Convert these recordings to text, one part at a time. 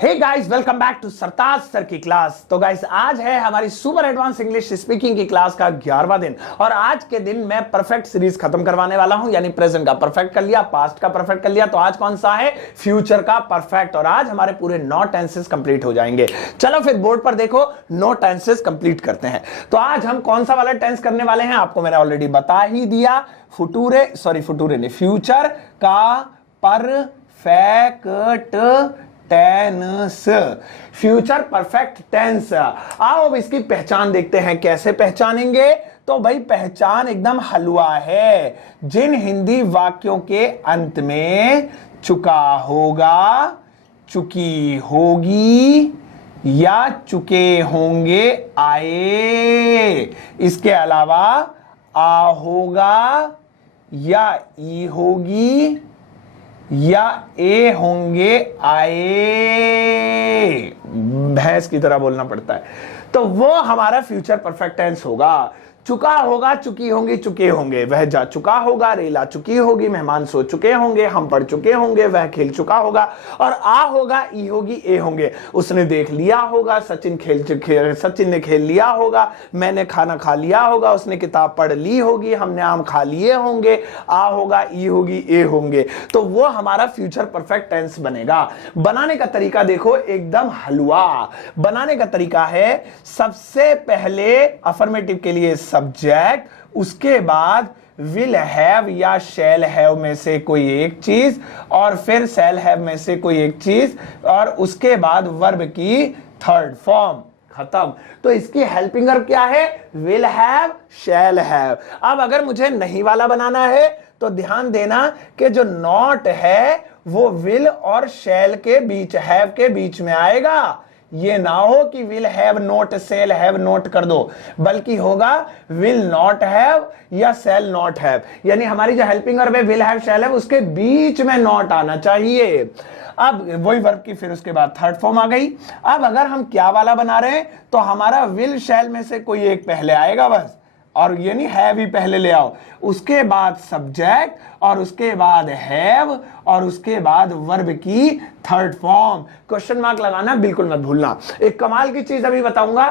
Hey guys, welcome back to Sartaj sir की class. तो guys, आज है हमारी सुपर एडवांस इंग्लिश स्पीकिंग की क्लास का 11वां दिन और आज के दिन मैं परफेक्ट सीरीज खत्म करवाने वाला हूं। यानी प्रेजेंट का परफेक्ट कर लिया, पास्ट का परफेक्ट कर लिया, तो आज कौन सा है? फ्यूचर का परफेक्ट। और आज हमारे पूरे 9 टेंसेस कंप्लीट हो जाएंगे। चलो फिर बोर्ड पर देखो, 9 टेंसेस कंप्लीट करते हैं। तो आज हम कौन सा वाला टेंस करने वाले हैं आपको मैंने ऑलरेडी बता ही दिया। फ्यूचर का perfect tense, future perfect tense. आओ अब इसकी पहचान देखते हैं। कैसे पहचानेंगे? तो भाई पहचान एकदम हलवा है। जिन हिंदी वाक्यों के अंत में चुका होगा, चुकी होगी या चुके होंगे आए, इसके अलावा आ होगा या ई होगी या ए होंगे आए, भैंस की तरह बोलना पड़ता है, तो वो हमारा फ्यूचर परफेक्ट टेंस होगा। चुका होगा, चुकी होंगी, चुके होंगे। वह जा चुका होगा, रेला चुकी होगी, मेहमान सो चुके होंगे, हम पढ़ चुके होंगे, वह खेल चुका होगा। और आ होगा, ई होगी, ए होंगे। उसने देख लिया होगा, सचिन ने खेल लिया होगा, मैंने खाना खा लिया होगा, उसने किताब पढ़ ली होगी, हमने आम खा लिए होंगे। आ होगा, ई होगी, ए होंगे। तो वो हमारा फ्यूचर परफेक्ट टेंस बनेगा। बनाने का तरीका देखो, एकदम हलवा। बनाने का तरीका है, सबसे पहले अफर्मेटिव के लिए सब्जेक्ट, उसके बाद विल हैव या शैल हैव में से कोई एक चीज, और फिर शैल हैव में से कोई एक चीज, और उसके बाद वर्ब की थर्ड फॉर्म। खत्म। तो इसकी हेल्पिंग वर्ब क्या है? Will have, shall have. अब अगर मुझे नहीं वाला बनाना है तो ध्यान देना कि जो नॉट है वो विल और शैल के बीच, हैव के बीच में आएगा। ये ना हो कि will have not shall have not कर दो, बल्कि होगा विल नॉट हैव या शैल नॉट हैव। यानी हमारी जो हेल्पिंग वर्ब है विल हैव शैल हैव, उसके बीच में नॉट आना चाहिए। अब वही वर्ब की फिर उसके बाद थर्ड फॉर्म आ गई। अब अगर हम क्या वाला बना रहे हैं तो हमारा विल शैल में से कोई एक पहले आएगा बस, और यानी हैव ही पहले ले आओ, उसके बाद सब्जेक्ट, और उसके बाद हैव, और उसके बाद वर्ब की थर्ड फॉर्म। क्वेश्चन मार्क लगाना बिल्कुल मत भूलना। एक कमाल की चीज अभी बताऊंगा,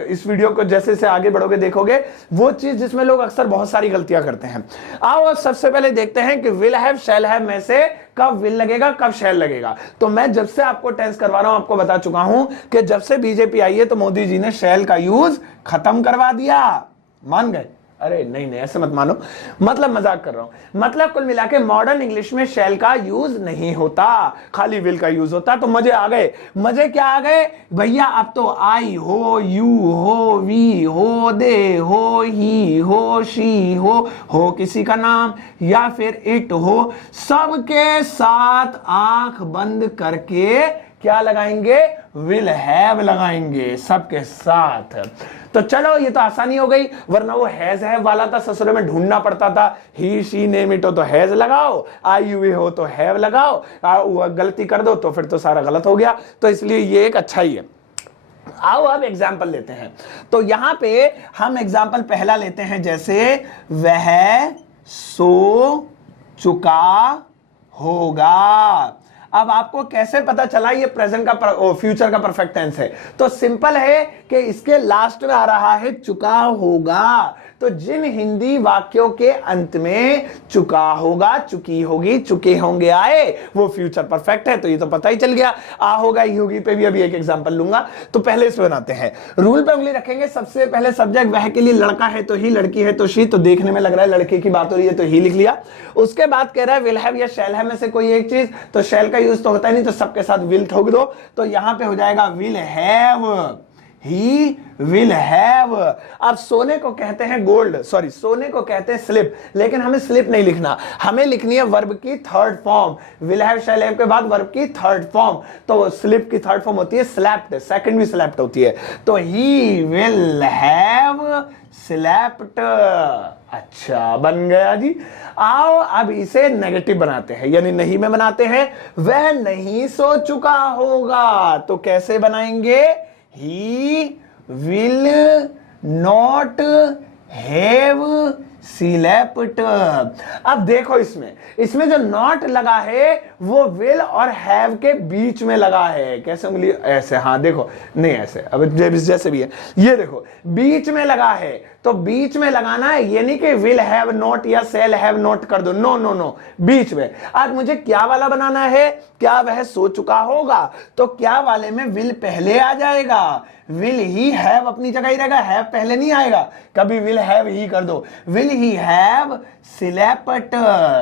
इस वीडियो को जैसे से आगे बढ़ोगे देखोगे, वो चीज जिसमें लोग अक्सर बहुत सारी गलतियां करते हैं। आओ सबसे पहले देखते हैं कि विल हैव शैल हैव में से कब विल लगेगा, कब शैल लगेगा। तो मैं जब से आपको टेंस करवा रहा हूं आपको बता चुका हूं कि जब से बीजेपी आई है तो मोदी जी ने शैल का यूज खत्म करवा दिया। मान गए? अरे नहीं ऐसे मत मानो, मतलब मजाक कर रहा हूं। मतलब कुल मिला के मॉडर्न इंग्लिश में शैल का यूज नहीं होता, खाली विल का यूज होता। तो मजे आ गए। मजे क्या आ गए भैया? अब तो आई हो, यू हो, वी हो, दे हो, ही हो, शी हो किसी का नाम, या फिर इट हो, सबके साथ आंख बंद करके क्या लगाएंगे? विल हैव लगाएंगे सबके साथ। तो चलो ये तो आसानी हो गई, वरना वो हैज हैव वाला था, ससुरे में ढूंढना पड़ता था। ही शी नेम इट हो तो हैज लगाओ, आई यू हो तो हैव लगाओ, गलती कर दो तो फिर तो सारा गलत हो गया। तो इसलिए ये एक अच्छा ही है। आओ अब एग्जाम्पल लेते हैं। तो यहां पे हम एग्जाम्पल पहला लेते हैं, जैसे वह सो चुका होगा। अब आपको कैसे पता चला ये प्रेजेंट का फ्यूचर का परफेक्ट टेंस है? तो सिंपल है कि इसके लास्ट में आ रहा है चुका होगा। तो जिन हिंदी वाक्यों के अंत में चुका होगा, चुकी होगी, चुके होंगे आए, वो फ्यूचर परफेक्ट है। तो ये तो पता ही चल गया। आ होगा, ई होगी पे भी अभी एक एग्जांपल लूंगा। तो पहले इस पे बनाते हैं, रूल पे उंगली रखेंगे। सबसे पहले सब्जेक्ट, वह के लिए लड़का है तो ही, लड़की है तो शी। तो देखने में लग रहा है लड़के की बात हो रही है तो ही लिख लिया। उसके बाद कह रहा है विल हैव या शैल हैव में से कोई एक चीज, तो शैल का यूज तो होता ही नहीं, तो सबके साथ विल ठोक दो। तो यहां पे हो जाएगा will have, he will have. अब सोने को कहते हैं गोल्ड, सॉरी सोने को कहते हैं स्लिप, लेकिन हमें स्लिप नहीं लिखना, हमें लिखनी है वर्ब की third form. Will have shall have के बाद वर्ब की थर्ड फॉर्म। तो स्लिप की थर्ड फॉर्म होती है स्लैप्ड, सेकंड भी स्लैप्ड होती है। तो ही विल हैव स्लैप्ड। अच्छा बन गया जी। आओ अब इसे नेगेटिव बनाते हैं, यानी नहीं में बनाते हैं। वह नहीं सो चुका होगा, तो कैसे बनाएंगे? He will not have slept। अब देखो इसमें जो नॉट लगा है वो विल और हैव के बीच में लगा है। कैसे उंगली ऐसे, हाँ देखो, नहीं ऐसे, अब जैसे भी है, ये देखो बीच में लगा है। तो बीच में लगाना है, ये नहीं कि विल हैव नॉट या सेल हैव नॉट कर दो, नो नो नो, बीच में। आज मुझे क्या वाला बनाना है, क्या वह सो चुका होगा, तो क्या वाले में विल पहले आ जाएगा, विल ही हैव अपनी जगह ही रहेगा, हैव पहले नहीं आएगा, कभी विल हैव ही कर दो, विल ही हैव स्लेप्ट।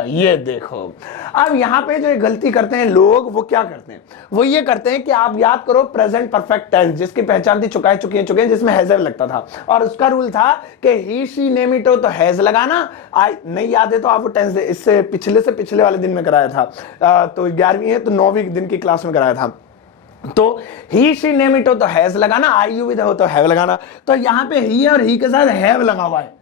ये देखो, अब यहां पे जो गलती करते हैं लोग, वो क्या करते हैं, वो ये करते हैं कि आप याद करो प्रेजेंट परफेक्ट टेंस, जिसकी पहचान थी चुका है, चुके हैं, जिसमें हैजर लगता था, और उसका रूल था कि ही शी नेम इट हो तो हैज लगाना। नहीं याद है तो आप वो टेंस इससे पिछले वाले दिन में कराया था, तो 11वीं है तो 9वीं दिन की क्लास में कराया था। तो ही शी नेम इट हो तो हैज लगाना, आई यू विद हो तो हैव लगाना। तो यहां पे ही और ही के साथ हैव लगा हुआ है,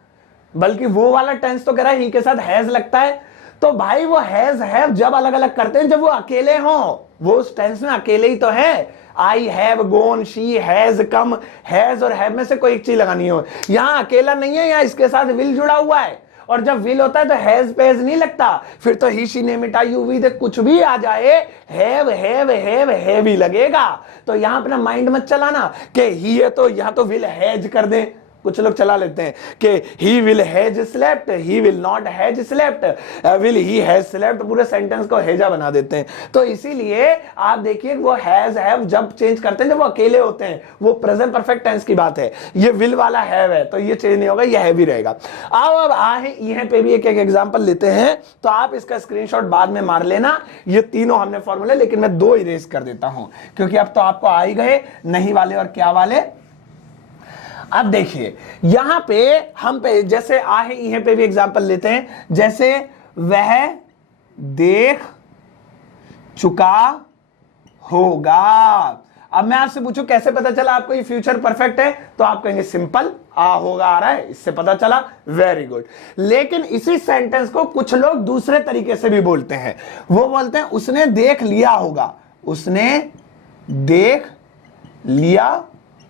बल्कि वो वाला टेंस तो कह रहा है ही के साथ हैज लगता है। तो भाई वो हैज हैव जब अलग अलग करते हैं, जब वो अकेले हों, वो उस टेंस में अकेले ही तो है। I have gone, she has come, has और हैव में से कोई एक चीज लगानी हो। यहां अकेला नहीं है, यहां इसके साथ विल जुड़ा हुआ है, और जब विल होता है तो हैज पेज नहीं लगता, फिर तो he she name it, you with कुछ भी आ जाए, हैव ही लगेगा। तो यहां अपना माइंड मत चलाना कि ही है तो यहां तो विल हैज कर दें। कुछ लोग चला लेते हैं कि he will has slept, he will not has slept, will he has slept, पूरे सेंटेंस को हैजा बना देते हैं। तो इसीलिए आप देखिए वो हैज हैव जब चेंज करते हैं जब वो अकेले होते हैं, वो प्रेजेंट परफेक्ट टेंस की बात है। ये विल वाला हैव है तो ये चेंज नहीं होगा, ये हैव ही रहेगा। आओ अब यहां पे भी एक एग्जांपल लेते हैं, तो आप इसका स्क्रीनशॉट बाद में मार लेना। ये तीनों हमने फॉर्मूले, लेकिन मैं 2 इरेज कर देता हूं क्योंकि अब तो आपको आ ही गए नहीं वाले और क्या वाले। अब देखिए यहां पे हम पे जैसे यहां पे भी एग्जांपल लेते हैं, जैसे वह देख चुका होगा। अब मैं आपसे पूछूं कैसे पता चला आपको ये फ्यूचर परफेक्ट है, तो आप कहेंगे सिंपल, होगा आ रहा है, इससे पता चला, वेरी गुड। लेकिन इसी सेंटेंस को कुछ लोग दूसरे तरीके से भी बोलते हैं। वो बोलते हैं उसने देख लिया होगा, उसने देख लिया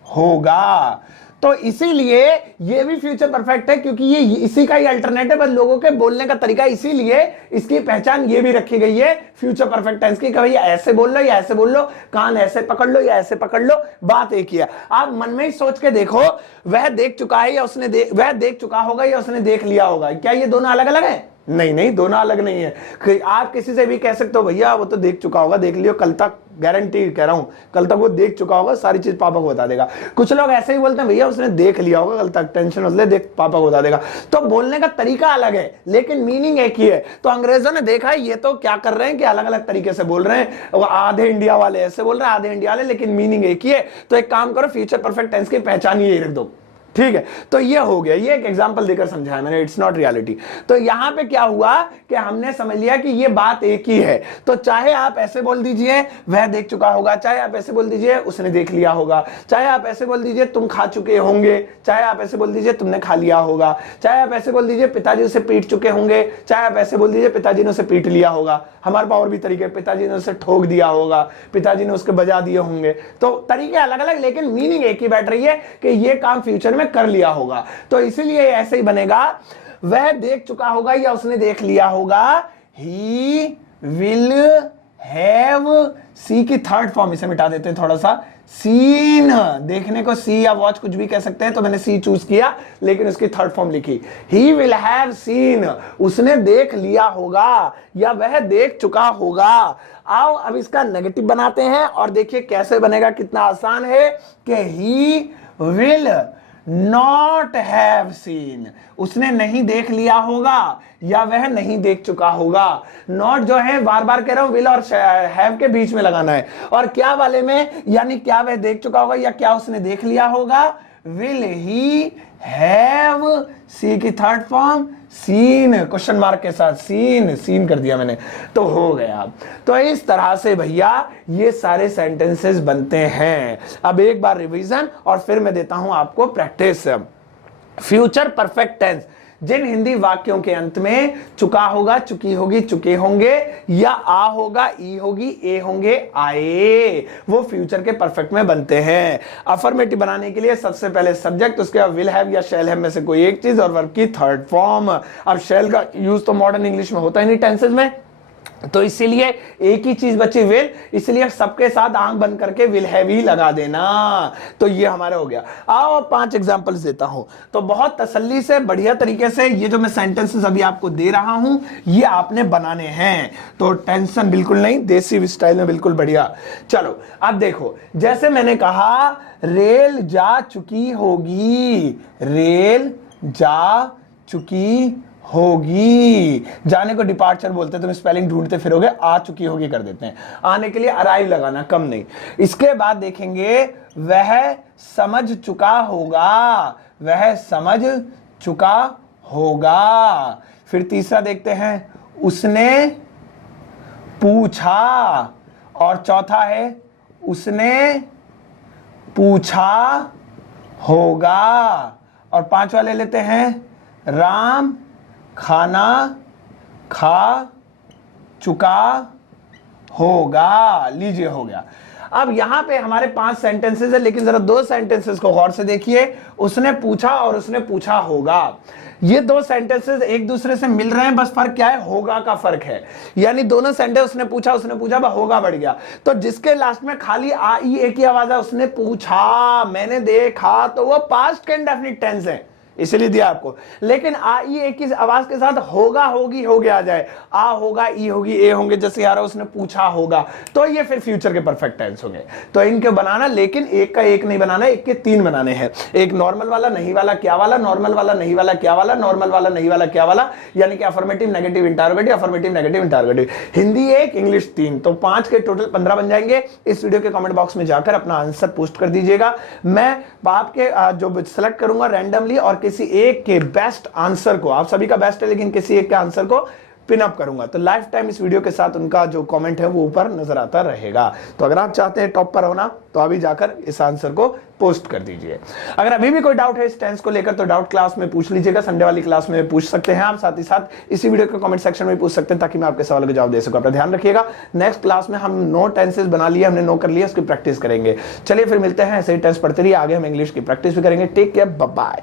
होगा। तो इसीलिए ये भी फ्यूचर परफेक्ट है, क्योंकि ये इसी का ही अल्टरनेटिव है, लोगों के बोलने का तरीका, इसीलिए इसकी पहचान ये भी रखी गई है फ्यूचर परफेक्ट टेंस की। कभी ऐसे बोल लो या ऐसे बोल लो, कान ऐसे पकड़ लो या ऐसे पकड़ लो, बात एक ही है। आप मन में ही सोच के देखो, वह देख चुका है या वह देख चुका होगा या उसने देख लिया होगा, क्या ये दोनों अलग अलग है? नहीं, दोनों अलग नहीं है। आप किसी से भी कह सकते हो भैया वो तो देख चुका होगा, देख लियो, कल तक गारंटी कह रहा हूं, कल तक वो देख चुका होगा, सारी चीज पापा को बता देगा। कुछ लोग ऐसे ही बोलते हैं भैया उसने देख लिया होगा कल तक, टेंशन मत ले, देख पापा को बता देगा। तो बोलने का तरीका अलग है लेकिन मीनिंग एक ही है। तो अंग्रेजों ने देखा है ये तो क्या कर रहे हैं कि अलग अलग तरीके से बोल रहे हैं, आधे इंडिया वाले ऐसे बोल रहे हैं, आधे इंडिया वाले, लेकिन मीनिंग एक ही है। तो एक काम करो, फ्यूचर परफेक्ट टेंस की पहचान यही रख दो, ठीक है। तो ये हो गया, ये एक एग्जांपल देकर समझाया मैंने, इट्स नॉट रियलिटी। तो यहां पे क्या हुआ कि हमने समझ लिया कि ये बात एक ही है। तो चाहे आप ऐसे बोल दीजिए वह देख चुका होगा, चाहे आप ऐसे बोल दीजिए उसने देख लिया होगा, चाहे आप ऐसे बोल दीजिए तुम खा चुके होंगे, चाहे आप ऐसे बोल दीजिए तुमने खा लिया होगा, चाहे आप ऐसे बोल दीजिए पिताजी उसे पीट चुके होंगे, चाहे आप ऐसे बोल दीजिए पिताजी ने उसे पीट लिया होगा। हमारे पास और भी तरीके, पिताजी ने उसे ठोक दिया होगा, पिताजी ने उसके बजा दिए होंगे। तो तरीके अलग अलग लेकिन मीनिंग एक ही बैठ रही है कि ये काम फ्यूचर में कर लिया होगा। तो इसीलिए ऐसे ही बनेगा, वह देख चुका होगा या उसने देख लिया होगा, ही विल हैव, सी की थर्ड फॉर्म इसे मिटा देते हैं थोड़ा सा, सीन, देखने को सी या वॉच कुछ भी कह सकते हैं, तो मैंने सी चूज किया लेकिन उसकी थर्ड फॉर्म लिखी, ही विल हैव सीन, उसने देख लिया होगा या वह देख चुका होगा। आओ अब इसका नेगेटिव बनाते हैं और देखिए कैसे बनेगा, कितना आसान है कि he will not have seen, उसने नहीं देख लिया होगा या वह नहीं देख चुका होगा। नॉट जो है बार बार कह रहा हूं, विल और हैव के बीच में लगाना है, और क्या वाले में, यानी क्या वह देख चुका होगा या क्या उसने देख लिया होगा, विल ही हैव, सी की third form seen, question mark के साथ सीन कर दिया मैंने, तो हो गया। तो इस तरह से भैया ये सारे सेंटेंसेस बनते हैं। अब एक बार रिवीजन और फिर मैं देता हूं आपको प्रैक्टिस। फ्यूचर परफेक्ट टेंस जिन हिंदी वाक्यों के अंत में चुका होगा, चुकी होगी, चुके होंगे, या आ होगा, ई होगी, ए होंगे, आए, वो फ्यूचर के परफेक्ट में बनते हैं। अफर्मेटिव बनाने के लिए सबसे पहले सब्जेक्ट, उसके बाद विल हैव या शैल हैव में से कोई एक चीज, और वर्ब की थर्ड फॉर्म। अब शैल का यूज तो मॉडर्न इंग्लिश में होता ही नहीं टेंसेज में, तो इसीलिए एक ही चीज बची विल, इसलिए सबके साथ आंख बंद करके विल हैव ही लगा देना। तो ये हमारा हो गया। आओ 5 एग्जांपल्स देता हूं, तो बहुत तसल्ली से बढ़िया तरीके से ये जो मैं सेंटेंसेस अभी आपको दे रहा हूं ये आपने बनाने हैं, तो टेंशन बिल्कुल नहीं, देसी स्टाइल में बिल्कुल बढ़िया। चलो अब देखो, जैसे मैंने कहा रेल जा चुकी होगी, रेल जा चुकी होगी, जाने को डिपार्चर बोलते हैं, तुम स्पेलिंग ढूंढते फिरोगे, आ चुकी होगी कर देते हैं, आने के लिए अराइव लगाना, कम नहीं। इसके बाद देखेंगे वह समझ चुका होगा, वह समझ चुका होगा। फिर तीसरा देखते हैं उसने पूछा, और चौथा है उसने पूछा होगा, और 5वां ले लेते हैं राम खाना खा चुका होगा। लीजिए हो गया। अब यहां पे हमारे 5 सेंटेंसेस है, लेकिन जरा 2 सेंटेंसेस को गौर से देखिए, उसने पूछा और उसने पूछा होगा। ये 2 सेंटेंसेस एक दूसरे से मिल रहे हैं, बस फर्क क्या है, होगा का फर्क है। यानी दोनों सेंटेंस उसने पूछा होगा बढ़ गया, तो जिसके लास्ट में खाली आ ई एक ही आवाज है, उसने पूछा, मैंने देखा, तो वो पास्ट के इंडेफिनिट टेंस है, इसलिए दिया आपको। लेकिन आ ई एक ही आवाज के साथ होगा होगी हो गया आ जाए, आ होगा, ई होगी, ए होंगे, जैसे यार उसने पूछा होगा, तो ये फिर फ्यूचर के परफेक्ट टेंस होंगे। तो इनके बनाना, लेकिन एक का एक नहीं बनाना, एक के 3 बनाने हैं। एक नॉर्मल वाला, नहीं वाला, क्या वाला, नॉर्मल वाला, नहीं वाला, क्या वाला, नॉर्मल वाला, नहीं वाला, क्या वाला, यानी कि affirmative, negative, interrogative, affirmative, negative, interrogative. Hindi 1, English 3, तो 5 के टोटल 15 बन जाएंगे। इस वीडियो के कमेंट बॉक्स में जाकर अपना आंसर पोस्ट कर दीजिएगा, मैं आपके जो सिलेक्ट करूंगा रैंडमली, और किसी एक के बेस्ट आंसर को, आप सभी का बेस्ट है लेकिन किसी एक के आंसर को पिन अप करूंगा, तो लाइफ टाइम इस वीडियो के साथ उनका जो कमेंट है वो ऊपर नजर आता रहेगा। तो अगर आप चाहते हैं टॉप पर होना, तो अभी जाकर इस आंसर को पोस्ट कर दीजिए। अगर अभी भी कोई डाउट है इस टेंस को लेकर, तो डाउट क्लास में पूछ लीजिएगा, संडे वाली क्लास में पूछ सकते हैं आप, साथ ही साथ इसी वीडियो के कमेंट सेक्शन में पूछ सकते हैं, ताकि मैं आपके सवालों के जवाब दे सकूं। अपना ध्यान रखिएगा, नेक्स्ट क्लास में हम 9 टेंसेस बना लिए, हमने 9 कर लिया, उसकी प्रैक्टिस करेंगे। चलिए फिर मिलते हैं, ऐसे ही टेंस पढ़ते रहिए, आगे हम इंग्लिश की प्रैक्टिस भी करेंगे। Take care, bye bye.